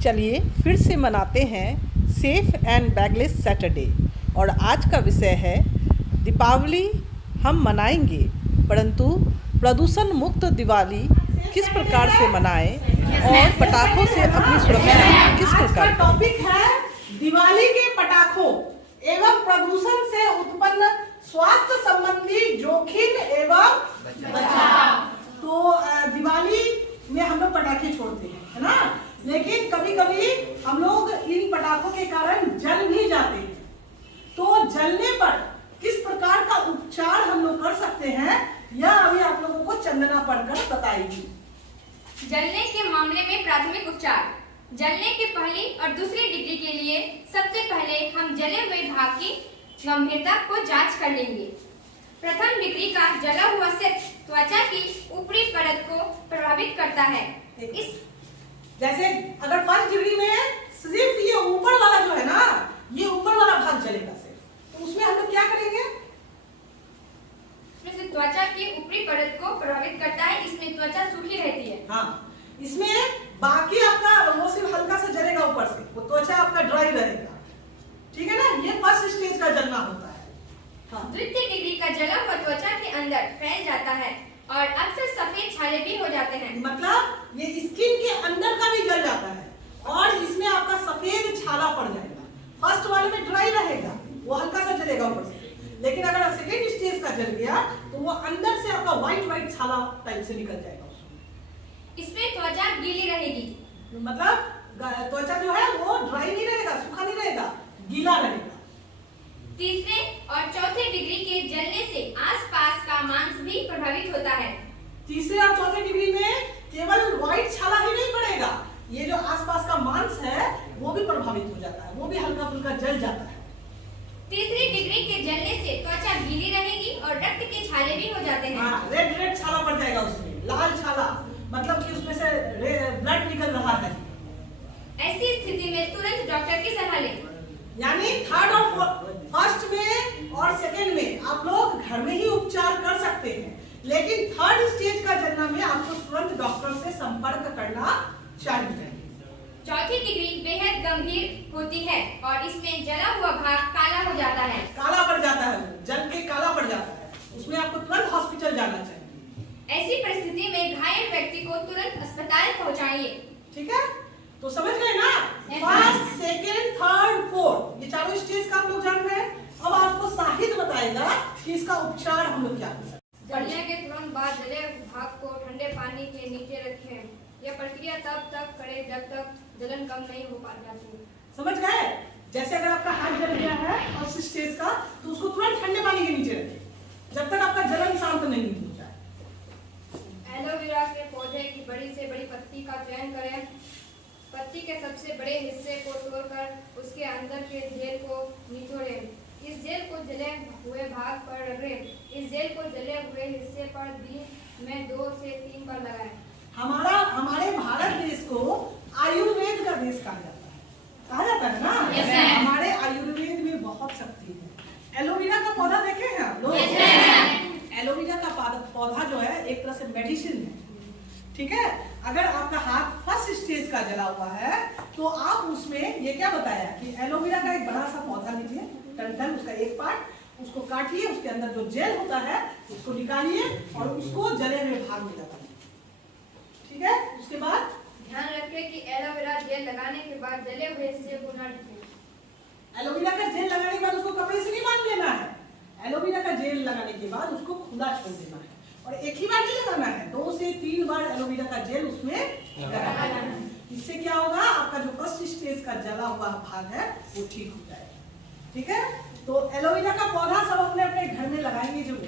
चलिए फिर से मनाते हैं सेफ एंड बैगलेस सैटरडे। और आज का विषय है दीपावली हम मनाएंगे, परंतु प्रदूषण मुक्त दिवाली किस प्रकार से मनाएं और पटाखों से अपनी सुरक्षा किस प्रकार। टॉपिक है दिवाली के पटाखों एवं प्रदूषण से उत्पन्न स्वास्थ्य संबंधी जोखिम एवं बचाव। तो दिवाली में हम लोग पटाखे छोड़ते हैं, है ना, लेकिन कभी कभी हम लोग इन पटाखों के कारण जल भी जाते हैं। तो जलने पर किस प्रकार का उपचार हम लोग कर सकते हैं, यह अभी आप लोगों को चंदना पढ़कर बताएगी। जलने के मामले में प्राथमिक उपचार। जलने की पहली और दूसरी डिग्री के लिए सबसे पहले हम जले हुए भाग की गंभीरता को जांच कर लेंगे। प्रथम डिग्री का जला हुआ सेक्स त्वचा की ऊपरी परत को प्रभावित करता है। इस जैसे अगर फर्स्ट डिग्री में सिर्फ ये ऊपर वाला जो है ना, ये ऊपर वाला भाग जलेगा सिर्फ, तो उसमें हम लोग क्या करेंगे? इसमें से त्वचा की ऊपरी परत को प्रभावित करता है, इसमें त्वचा सूखी रहती है। हाँ, इसमें बाकी आपका वो सिर्फ हल्का सा जलेगा ऊपर से, वो त्वचा आपका ड्राई रहेगा, ठीक है ना। ये फर्स्ट स्टेज का जलना होता है। हाँ। द्वितीय डिग्री का जला हुआ त्वचा के अंदर फैल जाता है और अक्सर सफेद छाले भी हो जाते हैं। मतलब ये स्किन के अंदर का भी जल जाता है और इसमें आपका सफेद छाला पड़ जाएगा। फर्स्ट वाले में ड्राई रहेगा, वो हल्का सा जलेगा ऊपर से, लेकिन अगर सेकेंड स्टेज का जल गया तो वो अंदर से आपका व्हाइट छाला टाइप से निकल जाएगा। इसमें त्वचा गीली रहेगी, मतलब त्वचा जो है वो ड्राई नहीं रहेगा, सूखा नहीं रहेगा, गीला रहेगा। तीसरे और चौथे डिग्री के जलने से आसपास का मांस भी प्रभावित होता है। तीसरे और चौथे डिग्री में केवल व्हाइट छाला ही नहीं पड़ेगा, ये जो आसपास का मांस है वो भी प्रभावित हो जाता है, वो भी हल्का फुल्का जल जाता है। तीसरी डिग्री के जलने से त्वचा गीली रहेगी और रक्त के छाले भी हो जाते हैं। हाँ, रेड छाला पड़ जाएगा उसमें, लाल छाला, मतलब कि उसमें से ब्लड निकल रहा है। ऐसी स्थिति में तुरंत डॉक्टर की सलाह लें। यानी थर्ड और फर्स्ट में और सेकेंड में आप लोग घर में ही उपचार कर सकते हैं, लेकिन थर्ड स्टेज का जलना में आपको तुरंत डॉक्टर से संपर्क करना चाहिए। चौथी डिग्री बेहद गंभीर होती है और इसमें जला हुआ भाग काला हो जाता है, काला पड़ जाता है, जल के काला पड़ जाता है, उसमें आपको तुरंत हॉस्पिटल जाना चाहिए। ऐसी परिस्थिति में घायल व्यक्ति को तुरंत अस्पताल पहुंचाइए। ठीक है, तो समझ गए ना? फर्स्ट, सेकेंड, थर्ड, फोर्थ, ये चारों स्टेज का आप लोग जान रहे हैं। अब आपको साहित्य बताएगा कि इसका उपचार हम लोग क्या कर सकते हैं। जलने के तुरंत बाद जले भाग को ठंडे पानी के नीचे रखें। यह प्रक्रिया तब तक करें जब तक जलन कम नहीं हो पा जाती। समझ गए? जैसे अगर आपका हाथ जल गया है फर्स्ट स्टेज का, तो उसको तुरंत ठंडे पानी के नीचे रखें जब तक आपका जलन शांत नहीं हो जाए। एलोवेरा के पौधे की बड़ी से बड़ी पत्ती का चयन करें। पत्ती के सबसे बड़े हिस्से को तोड़कर उसके अंदर के जेल को निचोड़ें। इस जेल को जले हुए भाग पर रगड़ें। इस जेल को जले हुए हिस्से पर दिन में 2 से 3 बार लगाएं। हमारे भारत देश को आयुर्वेद का देश कहा जाता है ना? हमारे आयुर्वेद में बहुत शक्ति है। एलोवेरा का पौधा देखे हैं आप लोग? एलोवेरा का पौधा जो है एक तरह से मेडिसिन है, ठीक है। अगर आपका हाथ फर्स्ट स्टेज का जला हुआ है तो आप उसमें ये क्या बताया कि एलोवेरा का एक बड़ा सा पौधा लीजिए, टंडन उसका एक पार्ट, उसको काटिए, उसके अंदर जो जेल होता है उसको निकालिए और उसको जले हुए भाग में लगाइए, ठीक है। उसके बाद ध्यान रखें कि एलोवेरा जेल लगाने के बाद जले हुए हिस्से को न ढकें। एलोवेरा का जेल लगाने के बाद उसको कपड़े से नहीं बांध लेना है। एलोवेरा का जेल लगाने के बाद उसको खुला छोड़ देना है और एक ही बार नहीं लगाना है, 2 से 3 बार एलोवेरा का जेल उसमें लगाना है। इससे क्या होगा, आपका जो फर्स्ट स्टेज का जला हुआ भाग है वो ठीक हो जाएगा, ठीक है। तो एलोवेरा का पौधा सब अपने अपने घर में लगाएंगे जरूर।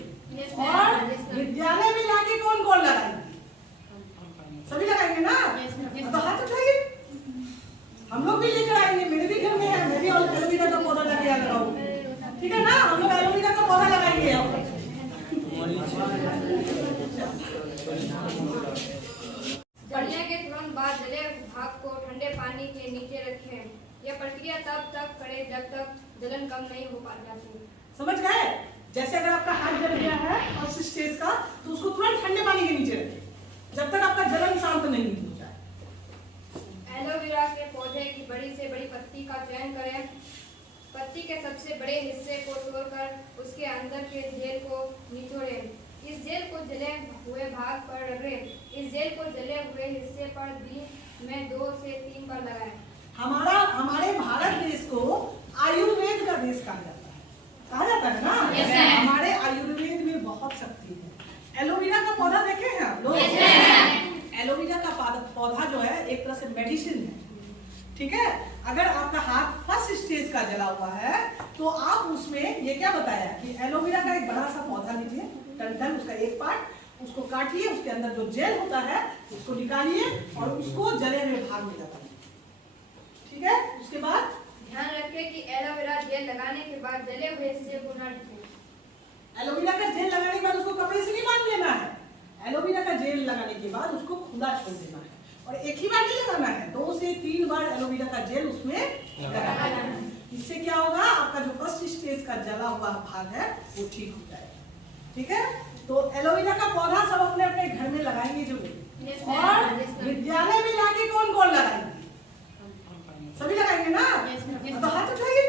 और विद्यालय में जाके कौन कौन लगाएंगे? सभी लगाएंगे ना? तो हाथ उठाइए, हम लोग भी लेकर आएंगे, मेरे भी घर में है, मैं भी एलोवेरा का पौधा लगाऊंगा, ठीक है ना। हम लोग एलोवेरा का पौधा लगाएंगे। जलने के तुरंत बाद जले भाग को ठंडे पानी के नीचे रखें। यह प्रक्रिया तब तक करें जब तक जलन कम नहीं हो पा जाती। समझ गए? जैसे अगर आपका हाथ जल गया है फर्स्ट स्टेज का, तो उसको तुरंत ठंडे पानी के नीचे रखें जब तक आपका जलन शांत नहीं हो जाए। एलोवेरा के पौधे बड़ी से बड़ी पत्ती का चयन करें। पत्ती के सबसे बड़े हिस्से को तोड़कर उसके अंदर के जेल को निचोड़ें। इस जेल को जले हुए भाग पर रगड़ें। इस जेल को जले हुए हिस्से पर दिन में 2 से 3 बार लगाएं। हमारे भारत देश को आयुर्वेद का देश कहा जाता है ना? हमारे आयुर्वेद में बहुत शक्ति है। एलोवेरा का पौधा देखे हैं आप लोग? एलोवेरा का पौधा जो है एक तरह से मेडिसिन है, ठीक है। अगर आपका हाथ फर्स्ट स्टेज का जला हुआ है तो आप उसमें ये क्या बताया कि एलोवेरा का एक बड़ा सा पौधा लीजिए, टंडन उसका एक पार्ट, उसको काटिए, उसके अंदर जो जेल होता है उसको निकालिए और उसको जले हुए भाग में लगाइए, ठीक है। उसके बाद ध्यान रखें कि एलोवेरा जेल लगाने के बाद जले हुए हिस्से को न ढकें। एलोवेरा का जेल लगाने के बाद उसको कपड़े से नहीं बांध लेना है। एलोवेरा का जेल लगाने के बाद उसको खुला छोड़ देना है और एक ही बार नहीं लगाना है, 2 से 3 बार एलोवेरा का जेल उसमें लगाना है। इससे क्या होगा, आपका जो फर्स्ट स्टेज का जला हुआ भाग है वो ठीक हो जाएगा, ठीक है। तो एलोवेरा का पौधा सब अपने अपने घर में लगाएंगे जरूर। और विद्यालय में लाके कौन कौन लगाएंगे? सभी लगाएंगे ना? तो हाथ उठाइए,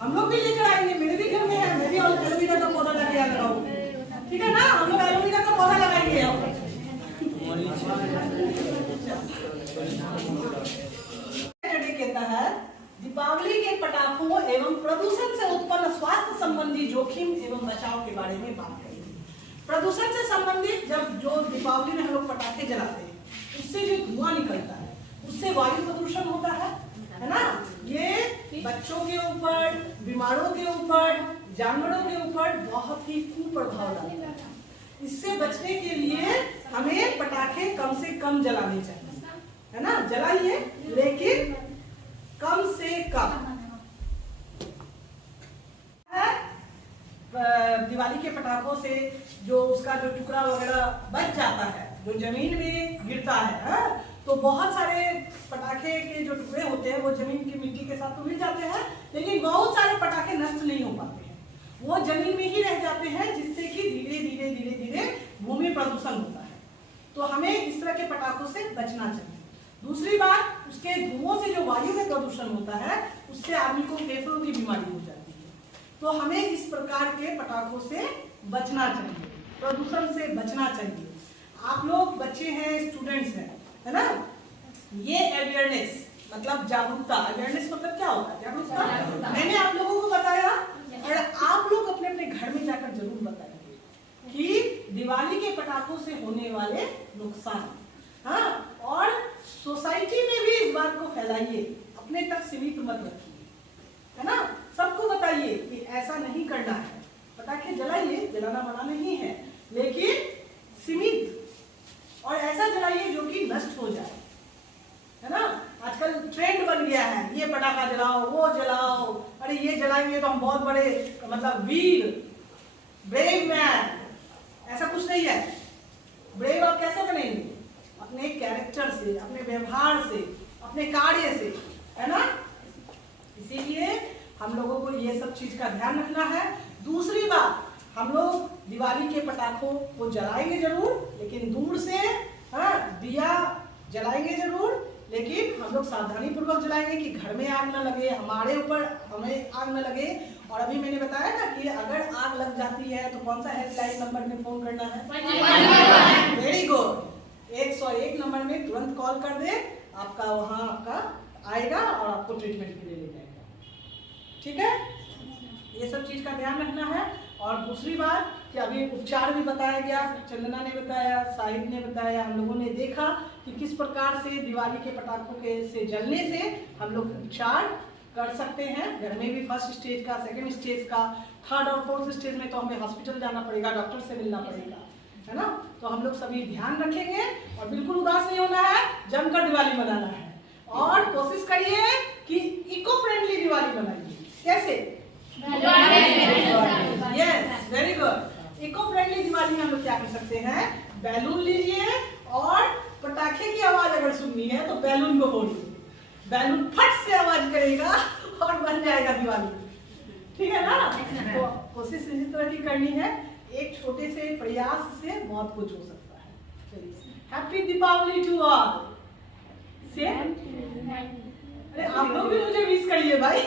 हम लोग भी लेकर आएंगे। मेरे भी घर में है, मैं भी एलोवेरा का पौधा लगा लगाऊंगी, ठीक है ना। हम लोग एलोवेरा का पौधा लगाएंगे। के तहत दीपावली के पटाखों एवं प्रदूषण से उत्पन्न स्वास्थ्य संबंधी जोखिम एवं बचाव के बारे में बात करेंगे। प्रदूषण से संबंधित जब जो दीपावली में हम लोग पटाखे जलाते हैं उससे जो धुआं निकलता है उससे वायु प्रदूषण होता है ना। ये बच्चों के ऊपर, बीमारों के ऊपर, जानवरों के ऊपर बहुत ही कुप्रभाव डालता है। इससे बचने के लिए हमें पटाखे कम से कम जलाने चाहिए, है ना। जलाइए लेकिन कम से कम। दिवाली के पटाखों से जो उसका जो टुकड़ा वगैरह बच जाता है, जो जमीन में गिरता है, तो बहुत सारे पटाखे के जो टुकड़े होते हैं वो जमीन की मिट्टी के साथ तो मिल जाते हैं, लेकिन बहुत सारे पटाखे नष्ट नहीं हो पाते हैं, वो जमीन में ही रह जाते हैं, जिससे कि धीरे धीरे धीरे धीरे भूमि प्रदूषण होता है। तो हमें इस तरह के पटाखों से बचना चाहिए। दूसरी बात, उसके धुओं से जो वायु में प्रदूषण होता है उससे आदमी को फेफड़ों की बीमारी हो जाती है। तो हमें इस प्रकार के पटाखों से बचना चाहिए, प्रदूषण से बचना चाहिए। आप लोग बच्चे हैं, स्टूडेंट्स हैं, है ना। ये अवेयरनेस मतलब जागरूकता, अवेयरनेस मतलब क्या होता है? जागरूकता। मैंने आप लोगों को बताया और आप लोग अपने अपने घर में जाकर जरूर बताएंगे कि दिवाली के पटाखों से होने वाले नुकसान, हाँ। और सोसाइटी में भी इस बात को फैलाइए, अपने तक सीमित मत रखिए, है ना। सबको बताइए कि ऐसा नहीं करना है। पटाखे जलाइए, जलाना मना नहीं है, लेकिन सीमित और ऐसा जलाइए जो कि नष्ट हो जाए, है ना। आजकल ट्रेंड बन गया है, ये पटाखा जलाओ, वो जलाओ, अरे ये जलाएंगे तो हम बहुत बड़े मतलब वीर, ब्रेव मैन। ऐसा कुछ नहीं है। ब्रेव आप कैसे बनेंगे? अपने कैरेक्टर से, अपने व्यवहार से, अपने कार्य से, है ना। इसीलिए हम लोगों को ये सब चीज का ध्यान रखना है। दूसरी बात, हम लोग दिवाली के पटाखों को जलाएंगे जरूर, लेकिन दूर से, हाँ, दिया जलाएंगे जरूर, लेकिन हम लोग सावधानी पूर्वक जलाएंगे कि घर में आग न लगे, हमारे ऊपर हमें आग न लगे। और अभी मैंने बताया ना कि अगर आग लग जाती है तो कौन सा हेल्पलाइन नंबर में फोन करना है? वेरी गुड, 101 नंबर में तुरंत कॉल कर दे, आपका वहाँ आपका आएगा और आपको ट्रीटमेंट के लिए ले जाएगा, ठीक है। ये सब चीज का ध्यान रखना है। और दूसरी बात कि अभी उपचार भी बताया गया, चंदना ने बताया, साहिद ने बताया, हम लोगों ने देखा कि किस प्रकार से दिवाली के पटाखों के से जलने से हम लोग उपचार कर सकते हैं। घर में भी फर्स्ट स्टेज का, सेकंड स्टेज का, थर्ड और फोर्थ स्टेज में तो हमें हॉस्पिटल जाना पड़ेगा, डॉक्टर से मिलना पड़ेगा, है ना। तो हम लोग सभी ध्यान रखेंगे और बिल्कुल उदास नहीं होना है, जमकर दिवाली मनाना है। और कोशिश करिए कि इको फ्रेंडली दिवाली बनाइए। कैसे? Yes, very good. Eco friendly Diwali में हम लोग क्या कर सकते हैं? बैलून लीजिए और पटाखे की आवाज अगर सुननी है तो बैलून को फोड़िए, बैलून फट से आवाज करेगा और बन जाएगा दिवाली, ठीक है ना। तो कोशिश इसी तरह की करनी है। एक छोटे से प्रयास से बहुत कुछ हो सकता है। चलिए, हैप्पी दीपावली टू ऑल। आप लोग भी मुझे विश करिए भाई।